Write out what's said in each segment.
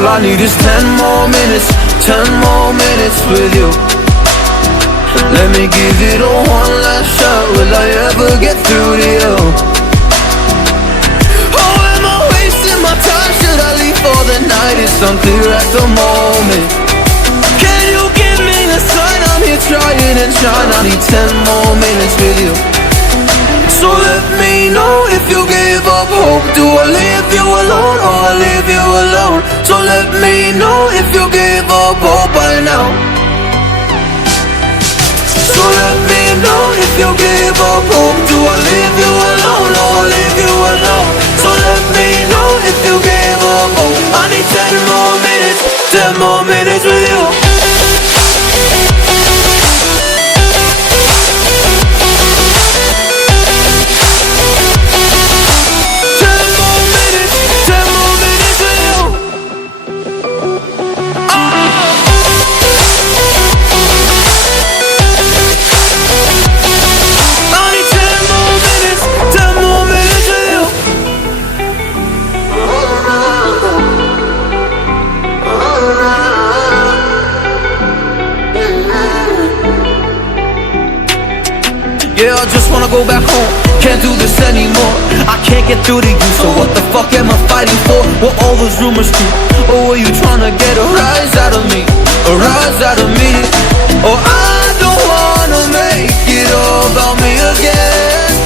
All I need is 10 more minutes, 10 more minutes with you. Let me give it a one last shot. Will I ever get through to you? Oh, am I wasting my time? Should I leave for the night? It's unclear at the moment. Can you give me a sign? I'm here trying and trying. I need 10 more minutes with you. So let me know if you gave up hope. Do I leave you alone or I leave you alone? So let me know if you gave up hope by now. So let me know if you gave up hope. Do I leave you alone or I leave you alone? So let me know if you gave up hope. I need 10 more minutes, 10 more minutes with you. Yeah, I just wanna go back home. Can't do this anymore. I can't get through to you, so what the fuck am I fighting for? Were all those rumors true? Or were you trying to get a rise out of me? A rise out of me? Or I don't wanna make it all about me again.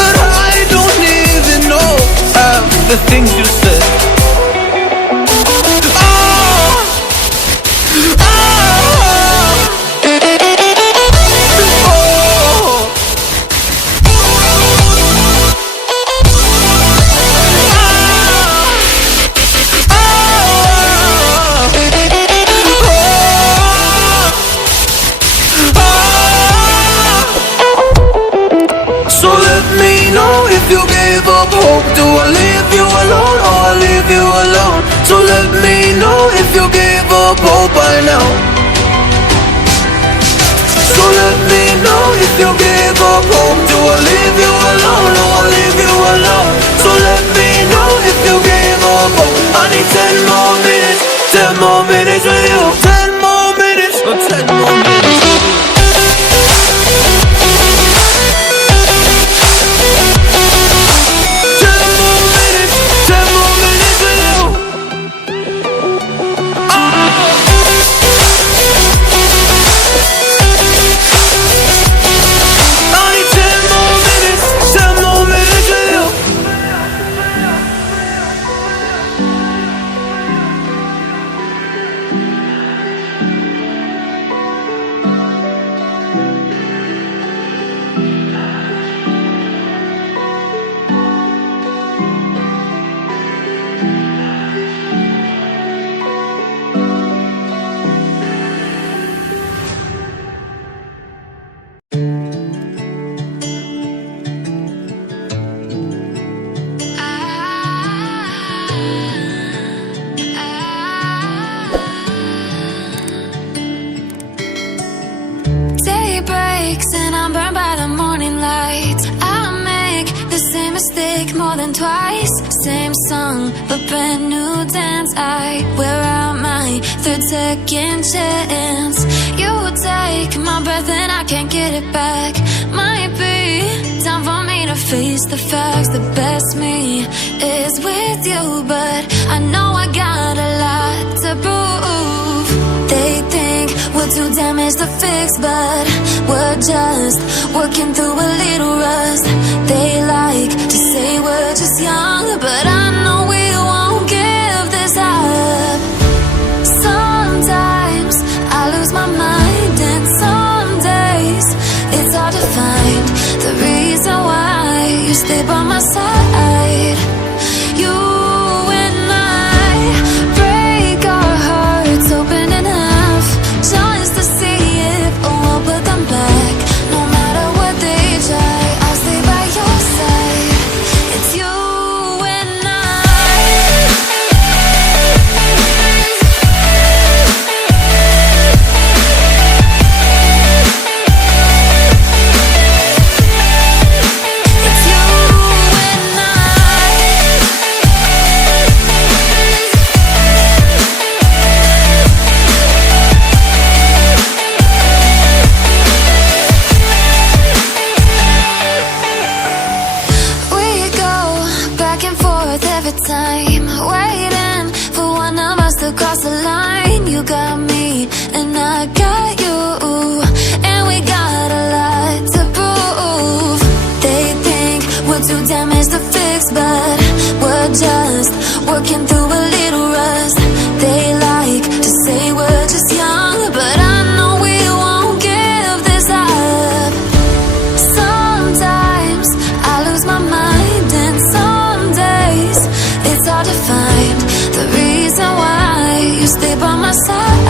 And I don't even know half the things you said. If you gave up hope, do I leave you alone or I leave you alone? So let me know if you gave up hope by now. So let me know if you gave up hope. Do I leave you alone or I leave you alone? So let me know if you gave up hope. I need 10 more minutes, 10 more minutes with you. 10 more minutes, or 10 more minutes with you. And I'm burned by the morning light. I make the same mistake more than twice. Same song, but brand new dance. I wear out my third second chance. You take my breath and I can't get it back. Might be time for me to face the facts. The best me is with you, but I know I got a lot to prove. They think we're too damaged to fix, but we're just working through a little rust. They like to say we're just young, but I know we won't give this up. Sometimes I lose my mind, and some days it's hard to find the reason why you stay by my side. You and I break our hearts open in half, just to see if we'll put them back. No matter what they try, I'll stay by your side. It's you and I. It's you and I. myself.